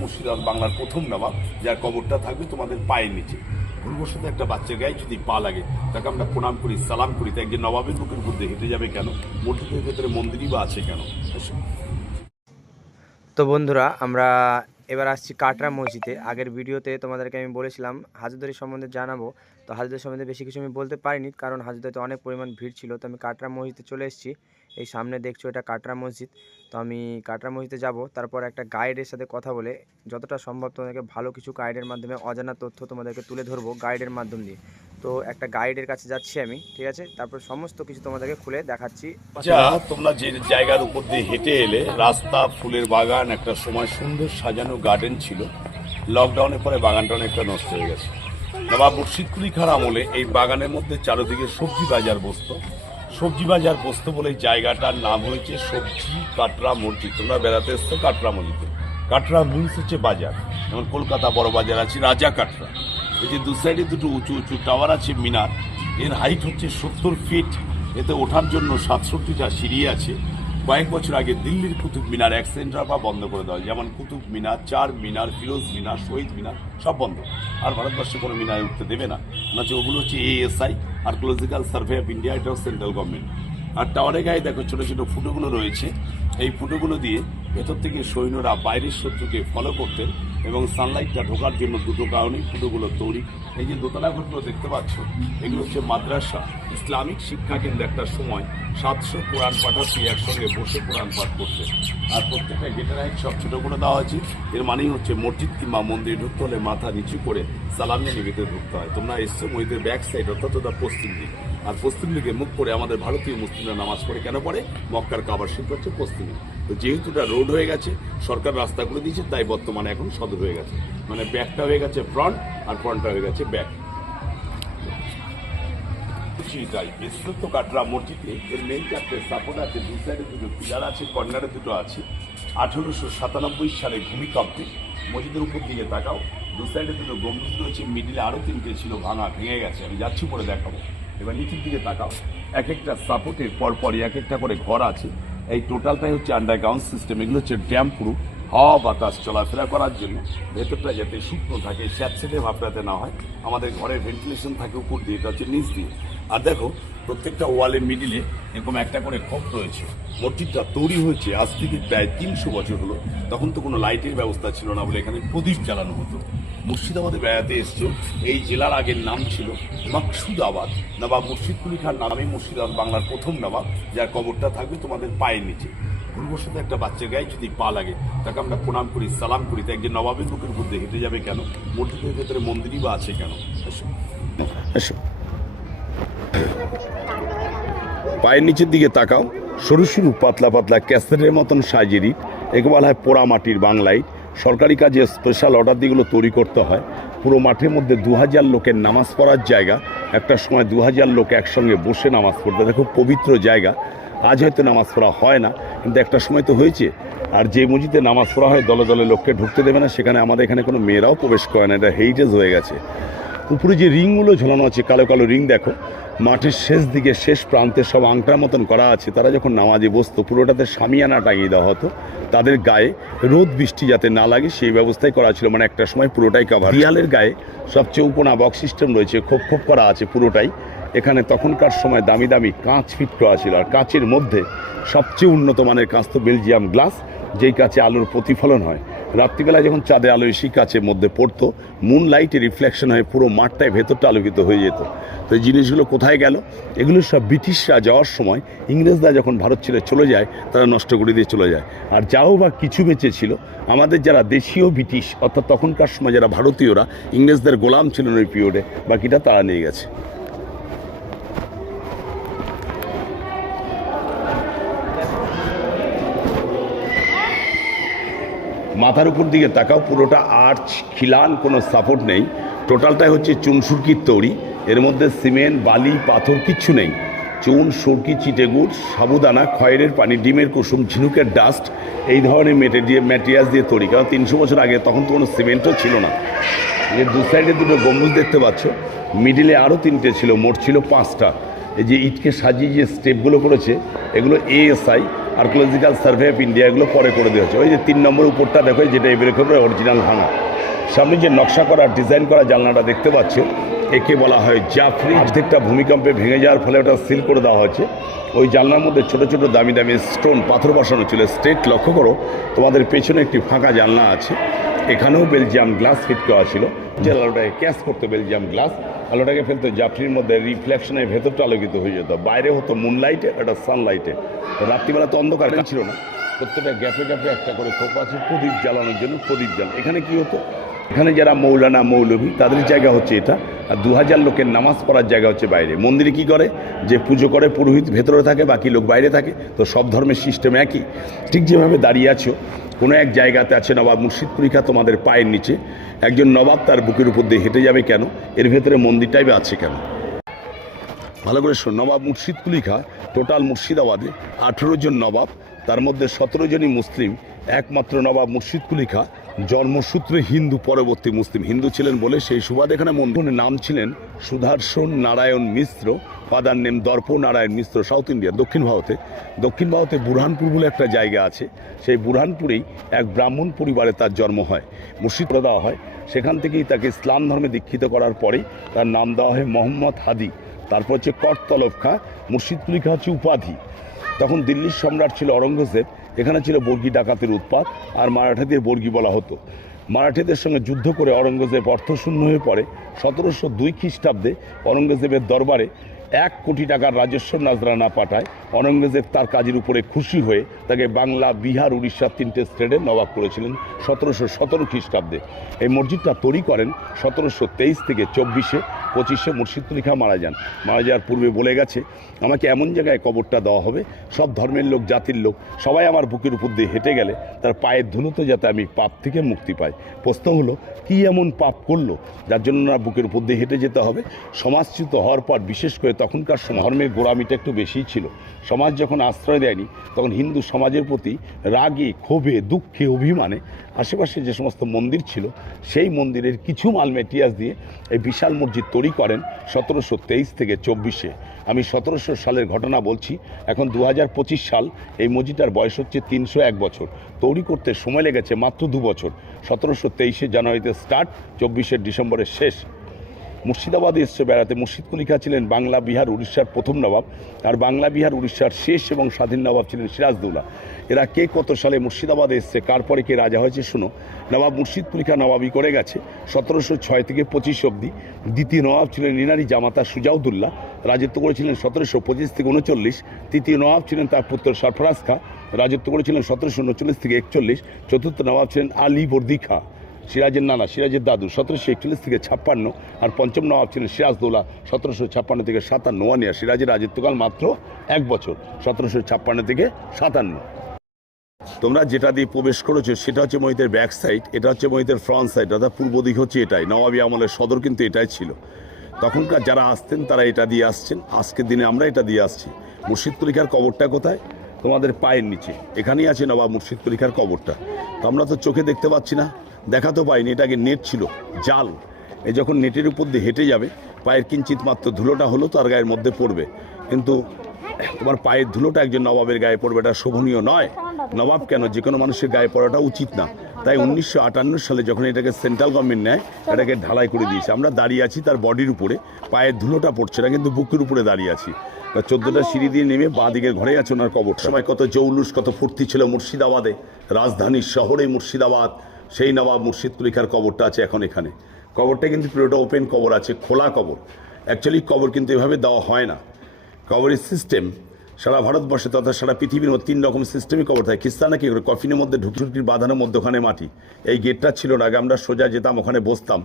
মুর্শিদাবাদ বাংলার প্রথম নবাব, যার কবরটা থাকবে তোমাদের পায়ের নিচে। ভুলবশত একটা বাচ্চার গায়ে যদি পা লাগে তাকে আমরা প্রণাম করি, সালাম করি, তাই একজন নবাবের বুকের মধ্যে হেঁটে যাবে কেন? মসজিদের ভেতরে মন্দিরই বা আছে কেন? তো বন্ধুরা, আমরা এবার আসছি কাটরা মসজিদে। আগের ভিডিওতে তোমাদেরকে আমি বলেছিলাম হাজারদুয়ারি সম্বন্ধে জানাবো, তো হাজারদুয়ারি সম্বন্ধে বেশি কিছু আমি বলতে পারিনি, কারণ হাজারদুয়ারিতে অনেক পরিমাণ ভিড় ছিল। তো আমি কাটরা মসজিদে চলে এসেছি। এই সামনে দেখছো, এটা কাটরা মসজিদ। তো আমি কাটরা মসজিদে যাব, তারপর একটা গাইডের সাথে কথা বলে যতটা সম্ভব তোমাদেরকে ভালো কিছু গাইডের মাধ্যমে অজানা তথ্য তোমাদেরকে তুলে ধরবো গাইডের মাধ্যম দিয়ে। তো একটা গাইডের কাছে যাচ্ছি আমি, ঠিক আছে? তারপর সমস্ত কিছু তোমাদেরকে খুলে দেখাচ্ছি। আচ্ছা, তোমরা যে জায়গার উপর দিয়ে হেঁটে এলে, রাস্তা, ফুলের বাগান, একটা সময় সুন্দর সাজানো গার্ডেন ছিল। লকডাউনের পরে বাগানটা অনেকটা নষ্ট হয়ে গেছে। নবাব মুর্শিদ কুলি খাঁর আমলে এই বাগানের মধ্যে চারিদিকে সবজি বাজার বসতো। সবজি বাজার বসতো বলে জায়গাটার নাম হয়েছে সবজি কাটরা মসজিদ। তোমরা বেড়াতে এসছো কাটরা মসজিদে। কাটরা মিনস হচ্ছে বাজার, যেমন কলকাতা বড় বাজার আছে রাজা কাটরা। এই যে দু সাইডে দুটো উঁচু উঁচু টাওয়ার আছে মিনার, এর হাইট হচ্ছে 70 ফিট। এতে ওঠার জন্য 67টা সিঁড়ি আছে। কয়েক বছর আগে দিল্লির কুতুব মিনার অ্যাক্সিডেন্টের পর বন্ধ করে দেওয়া হয়, যেমন কুতুব মিনার, চার মিনার, ফিরোজ মিনার, শহীদ মিনার সব বন্ধ। আর ভারতবর্ষে কোনো মিনারে উঠতে দেবে না। ওগুলো হচ্ছে ASI, archaeological survey of India, এটাও সেন্ট্রাল গভর্নমেন্ট। আর টাওয়ারের গায়ে দেখো ছোটো ছোটো ফুটোগুলো রয়েছে। এই ফুটোগুলো দিয়ে ভেতর থেকে সৈন্যরা বাইরের শত্রুকে ফলো করতেন, এবং সানলাইটটা ঢোকার জন্য দুটো কারণেই ফুটোগুলো তৈরি। এই যে দোতলা ঘরগুলো দেখতে পাচ্ছ, এগুলো হচ্ছে মাদ্রাসা, ইসলামিক শিক্ষা কেন্দ্র। একটা সময় 700 কোরআন পাঠাচ্ছি একসঙ্গে বসে কোরআন পাঠ করতে। আর প্রত্যেকটা গেটের হাইট সব ছোটোগুলো দেওয়া হয়েছে। এর মানেই হচ্ছে মসজিদ কিংবা মন্দিরে ঢুকতে হলে মাথা নিচু করে সালাম নিয়ে ভিতরে ঢুকতে হয়। তোমরা এসছো মসজিদের ব্যাক সাইড, অর্থাৎ পশ্চিম দিক। আর পশ্চিম দিকে মুখ করে আমাদের ভারতীয় মুসলিমরা নামাজ পড়ে কেন পড়ে? মক্কার কাবার শরীফ হচ্ছে পশ্চিমে। তো যেহেতু এটা রোড হয়ে গেছে, সরকার রাস্তা করে দিয়েছে, তাই বর্তমানে এখন সদর হয়ে গেছে। মানে ব্যাকটা হয়ে গেছে ফ্রন্ট, আর ফ্রন্টটা হয়ে গেছে ব্যাক। কাটরা মসজিদে এর মেইন চারটে সাপোর্ট আছে, দু সাইডে দুটো পিলার আছে, কর্নারে দুটো আছে। 1897 সালে ভূমিকম্পে মসজিদের উপর দিকে তাকাও, দু সাইডে দুটো গম্বুজ রয়েছে, মিডিলে আরও তিনটে ছিল ভাঙা, ভেঙে গেছে। আমি যাচ্ছি পরে দেখাবো। এবার নিচের দিকে তাকাও, এক একটা সাপোর্টের পরপরই এক একটা করে ঘর আছে। এই টোটালটাই হচ্ছে আন্ডারগ্রাউন্ড সিস্টেম। এগুলো হচ্ছে ড্যাম প্রুফ, হাওয়া বাতাস চলাফেরা করার জন্য। ভেতরটা যাতে শুকনো থাকে, স্যাঁতসেঁতে ভাবটাতে না হয়। আমাদের ঘরের ভেন্টিলেশন থাকে উপর দিয়ে, এটা হচ্ছে নিচ দিয়ে। আর দেখো প্রত্যেকটা ওয়ালের মিডিলে এরকম একটা করে খোপ রয়েছে। মসজিদটা তৈরি হয়েছে আজ থেকে প্রায় 300 বছর হলো। তখন তো কোনো লাইটের ব্যবস্থা ছিল না বলে এখানে প্রদীপ জ্বালানো হতো। মুর্শিদাবাদে বেড়াতে এসছো, এই জেলার আগের নাম ছিল মাকসুদাবাদ। নবাব মুর্শিদ কুলি খাঁর নামে মুর্শিদাবাদ বাংলার প্রথম নবাব, যার কবরটা থাকবে তোমাদের পায়ের নিচে। ভুলবশত একটা বাচ্চার গায়ে যদি পা লাগে তাকে আমরা প্রণাম করি, সালাম করি, তাই একজন নবাবের বুকের মধ্যে হেঁটে যাবে কেন? মসজিদের ভেতরে মন্দিরই বা আছে কেন? পায়ের নিচের দিকে তাকাও, সরু সরু পাতলা পাতলা ক্যাসেটের মতন সাইজের ইট, একে বলা হয় পোড়া মাটির বাংলায়। সরকারি কাজে স্পেশাল অর্ডার দিয়েগুলো তৈরি করতে হয়। পুরো মাঠের মধ্যে 2000 লোকের নামাজ পড়ার জায়গা। একটা সময় 2000 লোক একসঙ্গে বসে নামাজ পড়তে, দেখো পবিত্র জায়গা। আজ হয়তো নামাজ পড়া হয় না, কিন্তু একটা সময় তো হয়েছে। আর যে মসজিদে নামাজ পড়া হয় দলে দলে লোককে ঢুকতে দেবে না, সেখানে আমাদের এখানে কোনো মেয়েরাও প্রবেশ করে না, এটা হেরিটেজ হয়ে গেছে। উপরে যে রিংগুলো ঝোলানো আছে, কালো কালো রিং, দেখো মাঠের শেষ দিকে শেষ প্রান্তে সব আংটার মতন করা আছে। তারা যখন নামাজে বসতো পুরোটাতে শামিয়ানা টাঙিয়ে দেওয়া হতো, তাদের গায়ে রোদ বৃষ্টি যাতে না লাগে সেই ব্যবস্থাই করা ছিল। মানে একটা সময় পুরোটাই কভার। দেয়ালের গায়ে সব চৌকোনা বক্স সিস্টেম রয়েছে, খোপ খোপ করা আছে পুরোটাই। এখানে তখনকার সময় দামি দামি কাঁচ ফিট করা ছিল। আর কাঁচের মধ্যে সবচেয়ে উন্নত মানের কাঁচ তো বেলজিয়াম গ্লাস, যেই কাঁচে আলোর প্রতিফলন হয়। রাত্রিবেলায় যখন চাঁদে আলো এসে কাঁচের মধ্যে পড়তো, মুন লাইটে রিফ্লেকশন হয়ে পুরো মাঠটায় ভেতরটা আলোকিত হয়ে যেত। তো এই জিনিসগুলো কোথায় গেল? এগুলো সব ব্রিটিশরা যাওয়ার সময়, ইংরেজরা যখন ভারত ছেড়ে চলে যায়, তারা নষ্ট করে দিয়ে চলে যায়। আর যাও বা কিছু বেঁচে ছিল, আমাদের যারা দেশীয় ব্রিটিশ, অর্থাৎ তখনকার সময় যারা ভারতীয়রা ইংরেজদের গোলাম ছিলেন ওই পিরিয়ডে, বাকিটা তারা নিয়ে গেছে। মাথার উপর দিকে তাকাও, পুরোটা আর্চ, খিলান, কোনো সাপোর্ট নেই। টোটালটাই হচ্ছে চুন সুরকির তৈরি। এর মধ্যে সিমেন্ট, বালি, পাথর কিচ্ছু নেই। চুন, সুরকি, চিটেগুড়, সাবুদানা, খয়েরের পানি, ডিমের কুসুম, ঝিনুকের ডাস্ট, এই ধরনের ম্যাটেরিয়ালস দিয়ে তৈরি। কারণ 300 বছর আগে তখন তো কোনো সিমেন্টও ছিল না। এর দু সাইডে দুটো গম্বুজ দেখতে পাচ্ছ, মিডিলে আরও 3টে ছিল, মোট ছিল 5টা। এই যে ইটকে সাজিয়ে যে স্টেপগুলো করেছে, এগুলো ASI, archaeological survey of India এগুলো পরে করে দেওয়া হচ্ছে। ওই যে 3 নম্বর উপরটা দেখো, যেটা এবারে করে অরিজিনাল ভাঙা। সামনে যে নকশা করা ডিজাইন করা জানলাটা দেখতে পাচ্ছে, একে বলা হয় জাফরি। অর্ধেকটা ভূমিকম্পে ভেঙে যাওয়ার ফলে ওটা সিল করে দেওয়া হয়েছে। ওই জানলার মধ্যে ছোট ছোট দামি দামি স্টোন পাথর বসানো ছিল। স্ট্রেট লক্ষ্য করো, তোমাদের পেছনে একটি ফাঁকা জানলা আছে, এখানেও বেলজিয়াম গ্লাস ফিট করা ছিল, যে আলোটাকে ক্যাচ করতো বেলজিয়াম গ্লাস, আলোটাকে ফেলতো জাফরির মধ্যে, রিফ্লেকশনের ভেতরটা আলোকিত হয়ে যেত। বাইরে হতো মুনলাইটে, একটা সানলাইটে। রাত্রিবেলা তো অন্ধকার ছিল না, প্রত্যেকটা গ্যাপে গ্যাপে একটা করে খোপ আছে প্রদীপ জ্বালানোর জন্য, প্রদীপ জ্বাল। এখানে কি হতো, এখানে যারা মৌলানা মৌলভী তাদের জায়গা হচ্ছে এটা, আর 2000 লোকের নামাজ পড়ার জায়গা হচ্ছে বাইরে। মন্দিরে কি করে, যে পুজো করে পুরোহিত ভেতরে থাকে, বাকি লোক বাইরে থাকে। তো সব ধর্মের সিস্টেম একই। ঠিক যেভাবে দাঁড়িয়ে আছো, কোনো এক জায়গাতে আছে নবাব মুর্শিদ কুলি খাঁ তোমাদের পায়ের নিচে, একজন নবাব তার বুকের উপর দিয়ে হেঁটে যাবে কেন, এর ভেতরে মন্দিরটাই বা আছে কেন? ভালো করে শোন, নবাব মুর্শিদ কুলি খাঁ টোটাল মুর্শিদাবাদে 18 জন নবাব, তার মধ্যে 17 জনই মুসলিম। একমাত্র নবাব মুর্শিদ কুলি খাঁ জন্মসূত্রে হিন্দু, পরবর্তী মুসলিম। হিন্দু ছিলেন বলে সেই সুবাদে এখানে মন্দিরের নাম ছিলেন সুদর্শন নারায়ণ মিশ্র, ফাদার নেম দর্প নারায়ণ মিশ্র। সাউথ ইন্ডিয়া, দক্ষিণ ভারতে বুরহানপুর বলে একটা জায়গা আছে, সেই বুরহানপুরেই এক ব্রাহ্মণ পরিবারে তার জন্ম হয়, মুর্শিদ করে দেওয়া হয়। সেখান থেকেই তাকে ইসলাম ধর্মে দীক্ষিত করার পরেই তার নাম দেওয়া হয় মোহাম্মদ হাদি। তারপর হচ্ছে করতলব খাঁ। মুর্শিদ কুলি খাঁ হচ্ছে উপাধি। তখন দিল্লির সম্রাট ছিল অরঙ্গজেব, এখানে ছিল বর্গী ডাকাতের উৎপাত, আর মারাঠাদের বর্গী বলা হতো। মারাঠিদের সঙ্গে যুদ্ধ করে অরঙ্গজেব অর্থশূন্য হয়ে পড়ে। 1702 খ্রিস্টাব্দে অরঙ্গজেবের দরবারে 1 কোটি টাকার রাজস্ব নাজরানা পাঠায়। অরঙ্গজেব তার কাজের উপরে খুশি হয়ে তাকে বাংলা, বিহার, উড়িষ্যা 3টে স্টেটের নবাব করেছিলেন 1717 খ্রিস্টাব্দে। এই মসজিদটা তৈরি করেন 1723 থেকে 25-এ মুর্শিদ কুলি খাঁ মারা যান। মারা যাওয়ার পূর্বে বলে গেছে, আমাকে এমন জায়গায় কবরটা দেওয়া হবে, সব ধর্মের লোক, জাতির লোক সবাই আমার বুকের উপর দিয়ে হেঁটে গেলে তার পায়ের ধুলোতে যাতে আমি পাপ থেকে মুক্তি পাই। প্রশ্ন হলো, কি এমন পাপ করলো যার জন্য না বুকের উপর দিয়ে হেঁটে যেতে হবে? সমাজচ্যুত হওয়ার পর বিশেষ করে তখনকার সময় ধর্মের গোড়ামিটা একটু বেশিই ছিল। সমাজ যখন আশ্রয় দেয়নি, তখন হিন্দু সমাজের প্রতি রাগে, ক্ষোভে, দুঃখে, অভিমানে আশেপাশে যে সমস্ত মন্দির ছিল, সেই মন্দিরের কিছু মাল মেটিরিয়ালস দিয়ে এই বিশাল মসজিদ তৈরি করেন 1723 থেকে 24-এ। আমি 1700 সালের ঘটনা বলছি, এখন 2025 সাল। এই মসজিদটার বয়স হচ্ছে 301 বছর। তৈরি করতে সময় লেগেছে মাত্র 2 বছর। 1723 জানুয়ারিতে স্টার্ট, 24 ডিসেম্বরে শেষ। মুর্শিদাবাদে এসছে বেড়াতে। মুর্শিদ কুলি খাঁ ছিলেন বাংলা, বিহার, উড়িষ্যার প্রথম নবাব, আর বাংলা, বিহার, উড়িষ্যার শেষ এবং স্বাধীন নবাব ছিলেন সিরাজদৌল্লা। এরা কে কত সালে মুর্শিদাবাদে এসছে, কার পরে কে রাজা হয়েছে শোনো। নবাব মুর্শিদ কুলি খাঁ নবাবি করে গেছে 1706 থেকে 25 অবধি। দ্বিতীয় নবাব ছিলেন ইনারি জামাতা সুজাউদ্দৌল্লা, রাজত্ব করেছিলেন 1725 থেকে 39। তৃতীয় নবাব ছিলেন তার পুত্র সরফরাজ খাঁ, রাজত্ব করেছিলেন 1739 থেকে 41। চতুর্থ নবাব ছিলেন আলী বর্দী খাঁ, সিরাজের নানা, সিরাজের দাদু, 1741 থেকে 56। আর পঞ্চম নবাব ছিলেন সিরাজদৌল্লা, 1756 থেকে 57। আর সিরাজের রাজত্বকাল মাত্র 1 বছর, 1756 থেকে 57। তোমরা যেটা দিয়ে প্রবেশ করেছো সেটা হচ্ছে মসজিদের ব্যাক সাইড, এটা হচ্ছে মসজিদের ফ্রন্ট সাইড, অর্থাৎ পূর্ব দিক হচ্ছে এটাই। নবাবী আমলের সদর কিন্তু এটাই ছিল। তখনকার যারা আসতেন তারা এটা দিয়ে আসছেন, আজকের দিনে আমরা এটা দিয়ে আসছি। মুর্শিদ কুলি খাঁর কবরটা কোথায়? তোমাদের পায়ের নিচে, এখানেই আছে নবাব মুর্শিদ কুলি খাঁর কবরটা। তো আমরা তো চোখে দেখতে পাচ্ছি না, দেখা তো পাইনি, এটাকে নেট ছিল, জাল। এই যখন নেটের উপর দিয়ে হেঁটে যাবে, পায়ের কিঞ্চিত মাত্র ধুলোটা হলো তার গায়ের মধ্যে পড়বে, কিন্তু তোমার পায়ের ধুলোটা একজন নবাবের গায়ে পড়বে, এটা শোভনীয় নয়। নবাব কেন, যে কোনো মানুষের গায়ে পড়াটা উচিত না। তাই 1958 সালে যখন এটাকে সেন্ট্রাল গভর্নমেন্ট নেয়, এটাকে ঢালাই করে দিয়েছে। আমরা দাঁড়িয়ে আছি তার বডির উপরে, পায়ের ধুলোটা পড়ছে না, কিন্তু বুকের উপরে দাঁড়িয়ে আছি। 14টা সিঁড়ি দিয়ে নেমে বাঁ দিকের ঘরে আছে ওনার কবর। সময় কত জৌলুস, কত ফুর্তি ছিল মুর্শিদাবাদে, রাজধানীর শহরে মুর্শিদাবাদ। সেই নবাব মুর্শিদ কুলি খাঁর কবরটা আছে এখন এখানে। কবরটা কিন্তু পুরোটা ওপেন কবর আছে, খোলা কবর। অ্যাকচুয়ালি কবর কিন্তু এভাবে দেওয়া হয় না। কবরের সিস্টেম সারা ভারতবর্ষে তথা সারা পৃথিবীর মধ্যে 3 রকম সিস্টেমই কবর থাকে। খ্রিস্টানরা কি করে, কফিনের মধ্যে ঢুকির বাঁধানোর মধ্যে ওখানে মাটি। এই গেটটা ছিল না আগে, আমরা সোজা যেতাম, ওখানে বসতাম।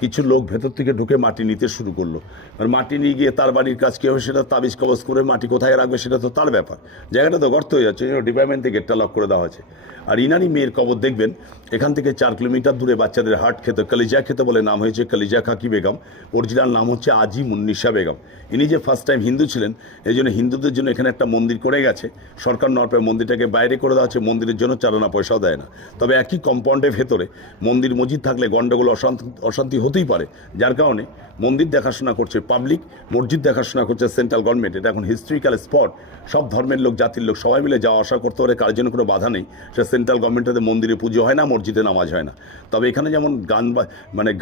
কিছু লোক ভেতর থেকে ঢুকে মাটি নিতে শুরু করলো। আর মাটি নিয়ে গিয়ে তার বাড়ির কাজ কী হবে সেটা তাবিজ কবজ করে, মাটি কোথায় রাখবে সেটা তো তার ব্যাপার। জায়গাটা তো গর্ত হয়ে যাচ্ছে, ডিপার্টমেন্ট থেকে গেটটা লক করে দেওয়া হয়েছে। আর ইনানি মেয়ের কবর দেখবেন এখান থেকে 4 কিলোমিটার দূরে বাচ্চাদের হাট খেত, কালিজা খেতে বলে নাম হয়েছে কালিজা খাকি বেগম। অরিজিনাল নাম হচ্ছে আজি মুন্নিসা বেগম। ইনি যে ফার্স্ট টাইম হিন্দু ছিলেন, এই জন্য হিন্দুদের জন্য এখানে একটা মন্দির করে গেছে সরকার। নেওয়ার পরে মন্দিরটাকে বাইরে করে দেওয়া হচ্ছে, মন্দিরের জন্য চারানা পয়সাও দেয় না। তবে একই কম্পাউন্ডের ভেতরে মন্দির মসজিদ থাকলে গণ্ডগোল অশান্তি হতো হতেই পারে, যার কারণে মন্দির দেখাশোনা করছে পাবলিক, মসজিদ দেখাশোনা করছে সেন্ট্রাল গভর্নমেন্ট। এটা এখন হিস্ট্রিক্যাল স্পট, সব ধর্মের লোক, জাতির লোক সবাই মিলে যাওয়া আসা করতে পারে, কার জন্য কোনো বাধা নেই। সে সেন্ট্রাল গভর্নমেন্টের মন্দিরে পুজো হয় না, মসজিদে নামাজ হয় না। তবে এখানে যেমন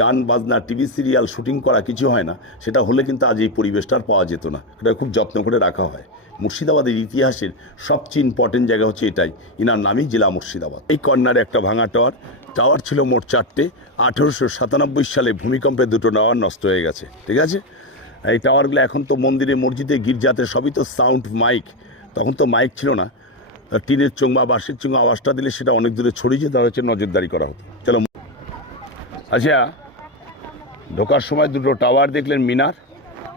গান বাজনা, টিভি সিরিয়াল শুটিং করা কিছু হয় না, সেটা হলে কিন্তু আজ এই পরিবেশটা আর পাওয়া যেত না। এটা খুব যত্ন করে রাখা হয়। মুর্শিদাবাদের ইতিহাসের সবচেয়ে ইম্পর্টেন্ট জায়গা হচ্ছে এটাই, ইনার নামই জেলা মুর্শিদাবাদ। এই কর্নারে একটা ভাঙা টাওয়ার ছিল মোট 4টে। 1897 সালে ভূমিকম্পে 2টো টাওয়ার নষ্ট হয়ে গেছে, ঠিক আছে। এই টাওয়ারগুলো এখন তো মন্দিরে, মসজিদে, গির্জাতে সবই তো সাউন্ড মাইক, তখন তো মাইক ছিল না। টিনের চোঙ বা বাঁশের চোঙ আওয়াজটা দিলে সেটা অনেক দূরে ছড়িয়ে যেত, হচ্ছে নজরদারি করা হতো। চলো, আচ্ছা, ঢোকার সময় 2টো টাওয়ার দেখলেন, মিনার।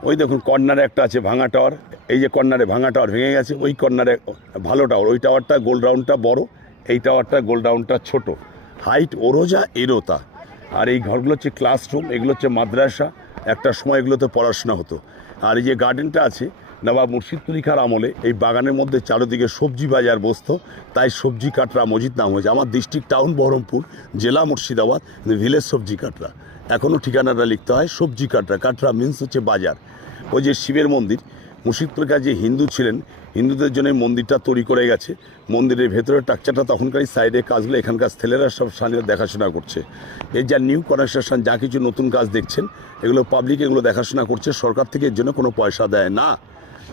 ওই দেখুন কর্নারে একটা আছে ভাঙা টাওয়ার, এই যে কর্নারে ভাঙা টাওয়ার ভেঙে গেছে, ওই কর্নারে ভালো টাওয়ার, ওই টাওয়ারটা গোল রাউন্ডটা বড়, এই টাওয়ারটা গোল রাউন্ডটা ছোট। হাইট ওরোজা এরোতা। আর এই ঘরগুলো হচ্ছে ক্লাসরুম, এগুলো হচ্ছে মাদ্রাসা, একটা সময় এগুলোতে পড়াশোনা হতো। আর এই যে গার্ডেনটা আছে, নবাব মুর্শিদ কুলি খাঁর আমলে এই বাগানের মধ্যে চারিদিকে সবজি বাজার বসতো, তাই সবজি কাটরা মসজিদ নাম হয়েছে। আমার ডিস্ট্রিক্ট টাউন বহরমপুর, জেলা মুর্শিদাবাদ, ভিলেজ সবজি কাটরা। এখনও ঠিকানাটা লিখতে হয় সবজি কাটরা। কাটরা মিন্স হচ্ছে বাজার। ওই যে শিবের মন্দির, মুর্শিদ কুলি খাঁ যে হিন্দু ছিলেন, হিন্দুদের জন্য মন্দিরটা তৈরি করে গেছে। মন্দিরের ভেতরের টাকচারটা তখনকারই, সাইডের কাজগুলো এখানকার ছেলেরা সব স্থানীয় দেখাশোনা করছে। এই যা নিউ কনস্ট্রাকশন, যা কিছু নতুন কাজ দেখছেন, এগুলো পাবলিক এগুলো দেখাশোনা করছে, সরকার থেকে এর জন্য কোনো পয়সা দেয় না।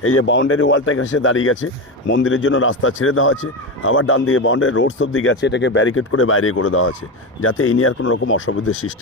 এই যে বাউন্ডারি ওয়ালটা এখানে এসে দাঁড়িয়ে গেছে, মন্দিরের জন্য রাস্তা ছেড়ে দেওয়া আছে। আবার ডান দিকে বাউন্ডারি রোডস অব্দি গেছে, এটাকে ব্যারিকেড করে বাইরে করে দেওয়া আছে, যাতে এই নিয়ে আর কোনো রকম অসুবিধার সৃষ্টি